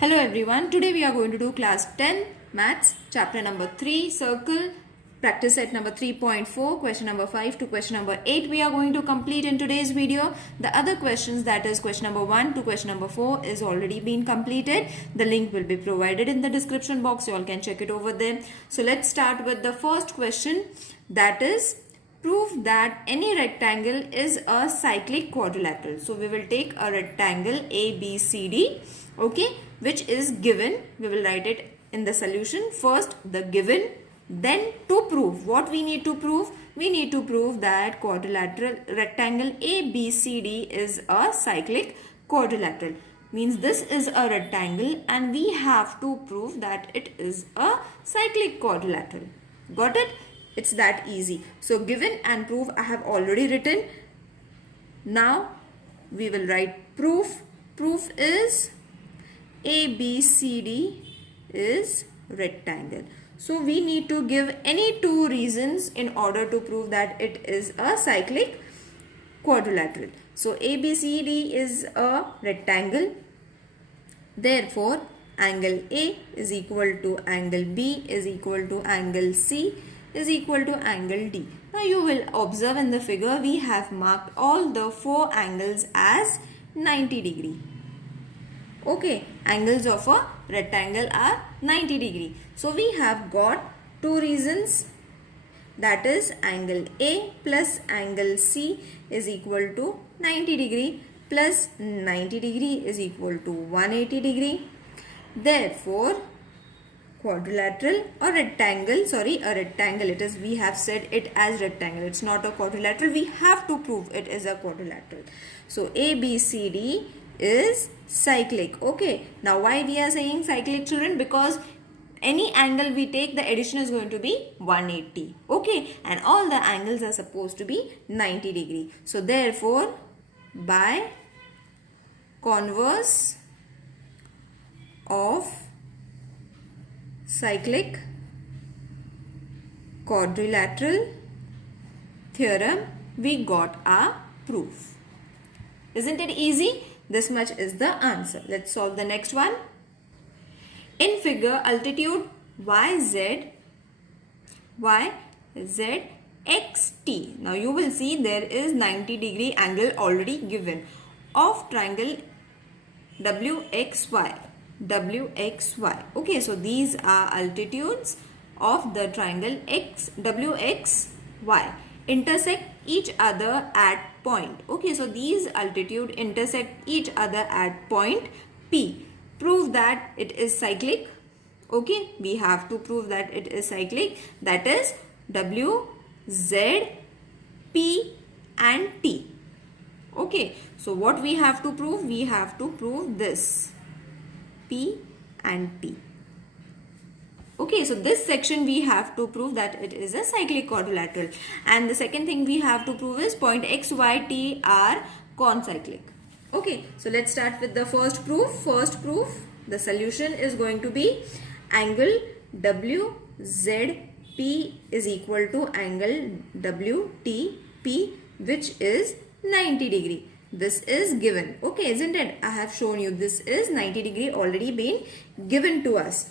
Hello everyone, today we are going to do class 10 maths chapter number 3 circle practice set number 3.4 question number 5 to question number 8 we are going to complete in today's video. The other questions, that is question number 1 to question number 4, is already been completed. The link will be provided in the description box, you all can check it over there. So let's start with the first question, that is prove that any rectangle is a cyclic quadrilateral. So we will take a rectangle ABCD, okay, which is given. We will write it in the solution. First the given, then to prove. What we need to prove? We need to prove that quadrilateral rectangle ABCD is a cyclic quadrilateral. Means this is a rectangle and we have to prove that it is a cyclic quadrilateral. Got it? It's that easy. So given and prove I have already written. Now we will write proof. Proof is ABCD is rectangle. So we need to give any two reasons in order to prove that it is a cyclic quadrilateral. So ABCD is a rectangle. Therefore angle A is equal to angle B is equal to angle C is equal to angle D. Now you will observe in the figure we have marked all the four angles as 90 degree. Okay, angles of a rectangle are 90 degree. So we have got two reasons, that is angle A plus angle C is equal to 90 degree plus 90 degree is equal to 180 degree. Therefore quadrilateral or rectangle, a rectangle, it is, we have said it as rectangle, it's not a quadrilateral, we have to prove it is a quadrilateral. So ABCD is cyclic. Okay, now why we are saying cyclic, children? Because any angle we take, the addition is going to be 180. Okay, and all the angles are supposed to be 90 degree. So therefore by converse of cyclic quadrilateral theorem we got our proof. Isn't it easy? This much is the answer. Let's solve the next one. In figure, altitude YZ, XT. Now you will see there is 90 degree angle already given of triangle WXY. Okay, so these are altitudes of the triangle WXY. Intersect each other at point. Okay, so these altitude intersect each other at point P. Prove that it is cyclic. Okay, we have to prove that it is cyclic. That is W, Z, P and T. Okay, so what we have to prove? We have to prove this P and T. Okay, so this section we have to prove that it is a cyclic quadrilateral. And the second thing we have to prove is point X, Y, T are concyclic. Okay, so let's start with the first proof. First proof, the solution is going to be angle WZP is equal to angle WTP, which is 90 degree. This is given. Okay, isn't it? I have shown you this is 90 degree already been given to us.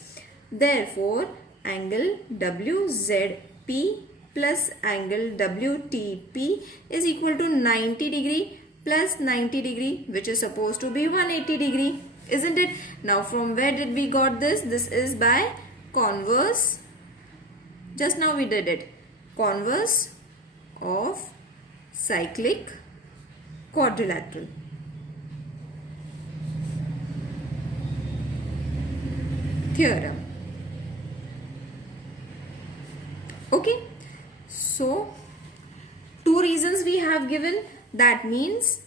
Therefore, angle WZP plus angle WTP is equal to 90 degree plus 90 degree, which is supposed to be 180 degree. Isn't it? Now from where did we got this? This is by converse. Just now we did it. Converse of cyclic quadrilateral. Theorem. Okay, so two reasons we have given. That means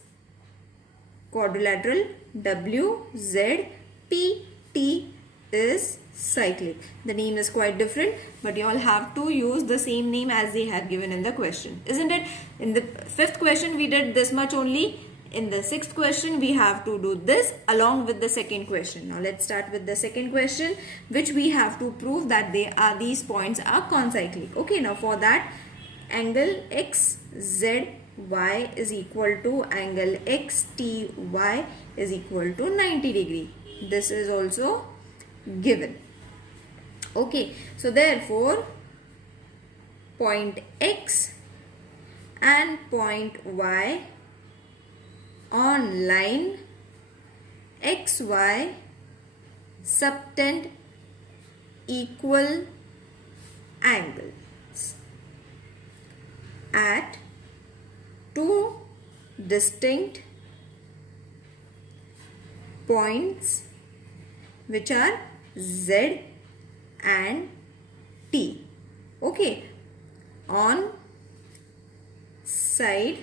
quadrilateral WZPT is cyclic. The name is quite different, but you all have to use the same name as they have given in the question, isn't it? In the fifth question we did this much only. In the sixth question we have to do this along with the second question. Now let's start with the second question, which we have to prove that these points are concyclic. Okay, now for that, angle XZY is equal to angle XTY is equal to 90 degree. This is also given. Okay, so therefore point X and point Y on line XY subtend equal angles at two distinct points which are Z and T. Okay, on side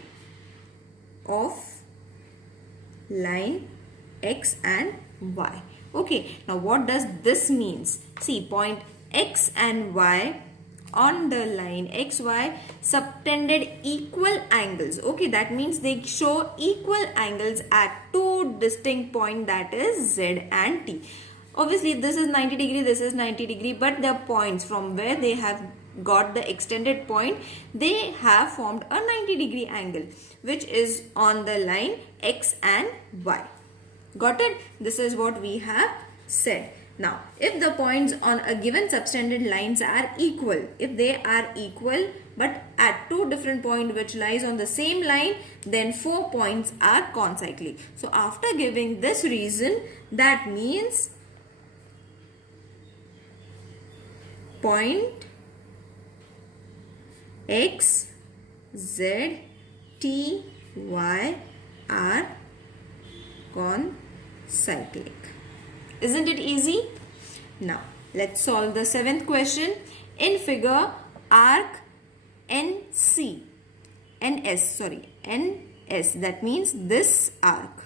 of line X and Y. Okay, now what does this means? See, point X and Y on the line XY subtended equal angles. Okay, that means they show equal angles at two distinct points, that is Z and T. Obviously, this is 90 degree, this is 90 degree, but the points from where they have got the extended point, they have formed a 90 degree angle which is on the line X and Y. Got it? This is what we have said. Now, if the points on a given subtended lines are equal, if they are equal but at two different points which lies on the same line, then 4 points are concyclic. So, after giving this reason, that means point X, Z, T, Y are concyclic. Isn't it easy? Now, let's solve the 7th question. In figure, arc NS, that means this arc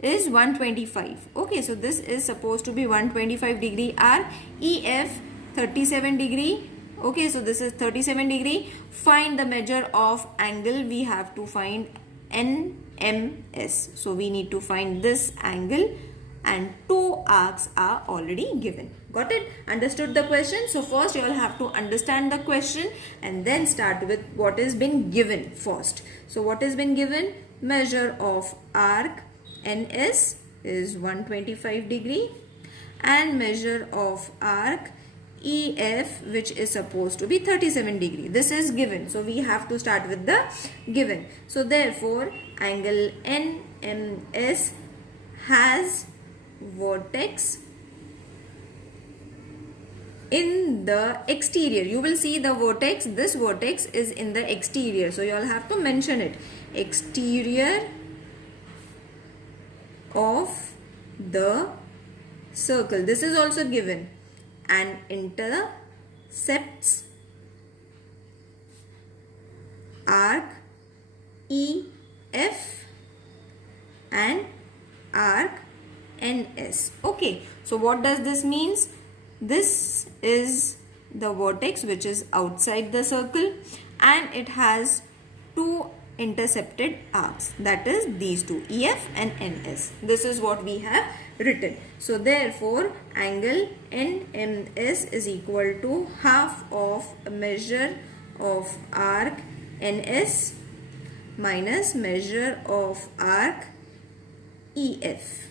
is 125. Okay, so this is supposed to be 125 degree arc. EF 37 degree. Okay, so this is 37 degree. Find the measure of angle. We have to find NMS. So we need to find this angle, and two arcs are already given. Got it? Understood the question? So first you all have to understand the question and then start with what has been given first. So what has been given? Measure of arc NS is 125 degree and measure of arc EF, which is supposed to be 37 degree. This is given. So we have to start with the given. So therefore angle NMS has vertex in the exterior. You will see the vertex. This vertex is in the exterior. So you all have to mention it. Exterior of the circle. This is also given. And intercepts arc EF and arc NS. Okay, so what does this means? This is the vertex which is outside the circle and it has two intercepted arcs, that is these two, EF and NS. This is what we have written. So therefore angle NMS is equal to half of measure of arc NS minus measure of arc EF.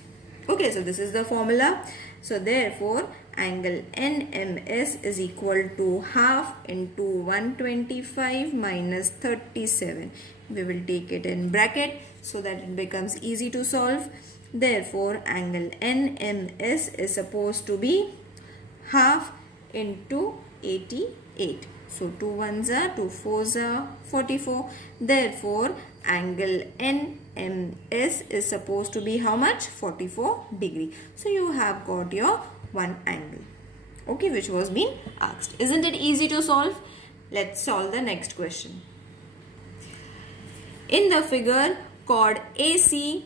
Okay, so this is the formula. So therefore angle NMS is equal to half into 125 minus 37. We will take it in bracket so that it becomes easy to solve. Therefore angle NMS is supposed to be half into 88. So 2 ones are 2 fours are 44. Therefore angle NMS is supposed to be how much? 44 degree. So you have got your one angle, okay, which was being asked. Isn't it easy to solve? Let's solve the next question. In the figure chord AC,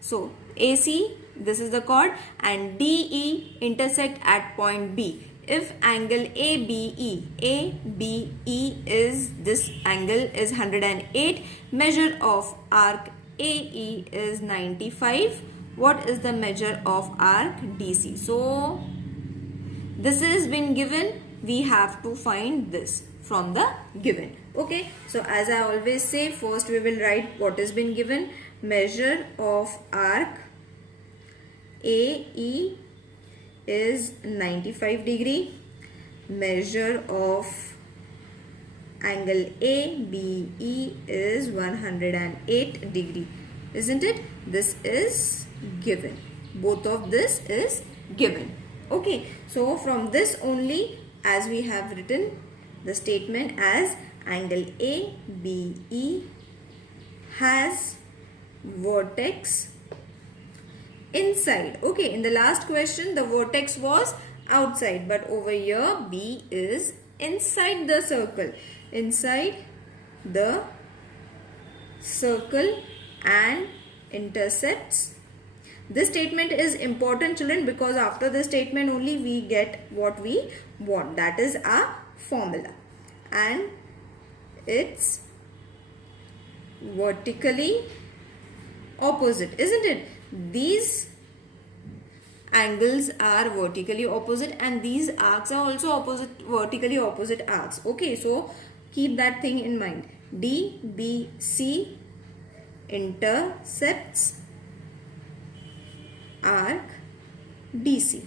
so AC, this is the chord, and DE intersect at point B. If angle ABE is, this angle is 108, measure of arc AE is 95. What is the measure of arc DC? So this has been given. We have to find this from the given. Okay, so as I always say, first we will write what has been given. Measure of arc AE is 95 degree. Measure of angle ABE is 108 degree. Isn't it? This is given. Both of this is given. Okay. So from this only, as we have written the statement as angle ABE has vertex inside. Okay, in the last question the vertex was outside, but over here B is inside the circle. Inside the circle and intercepts. This statement is important, children, because after this statement only we get what we want. That is our formula. And it's vertically opposite, isn't it? These angles are vertically opposite and these arcs are also vertically opposite arcs. Okay, so keep that thing in mind. DBC intercepts arc DC.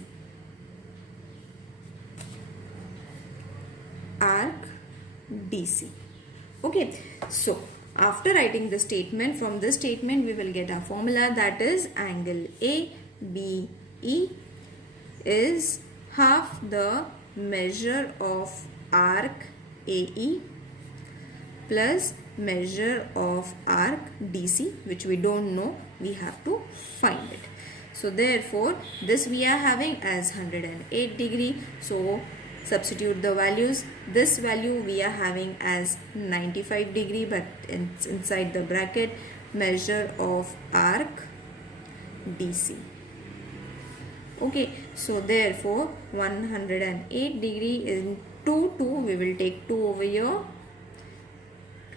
Arc DC. Okay, so after writing the statement, from this statement we will get our formula, that is angle ABE is half the measure of arc AE plus measure of arc DC, which we don't know, we have to find it. So therefore this we are having as 108 degree. So substitute the values. This value we are having as 95 degree, but it's inside the bracket. Measure of arc DC. Okay, so therefore 108 degree into 2, we will take 2 over here,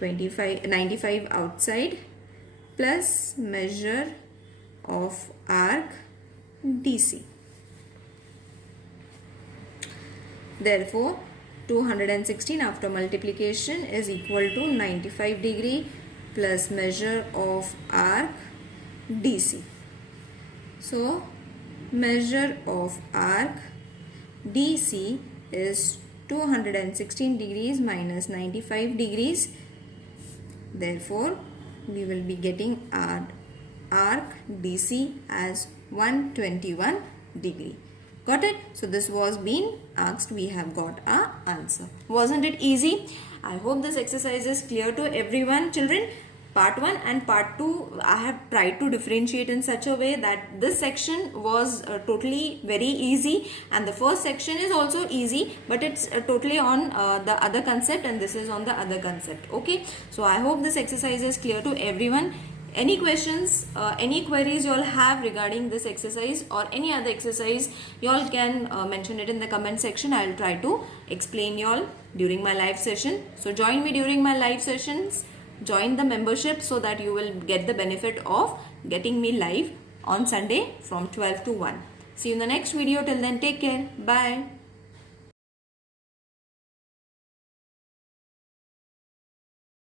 95 outside, plus measure of arc DC. Therefore 216 after multiplication is equal to 95 degree plus measure of arc DC. So measure of arc DC is 216 degrees minus 95 degrees. Therefore we will be getting our arc DC as 121 degree. Got it? So this was being asked. We have got our answer. Wasn't it easy? I hope this exercise is clear to everyone, children. Part 1 and part 2 I have tried to differentiate in such a way that this section was totally very easy and the first section is also easy, but it's totally on the other concept and this is on the other concept. Okay, so I hope this exercise is clear to everyone. Any questions, any queries you all have regarding this exercise or any other exercise, you all can mention it in the comment section. I will try to explain you all during my live session. So join me during my live sessions. Join the membership so that you will get the benefit of getting me live on Sunday from 12 to 1. See you in the next video. Till then, take care. Bye.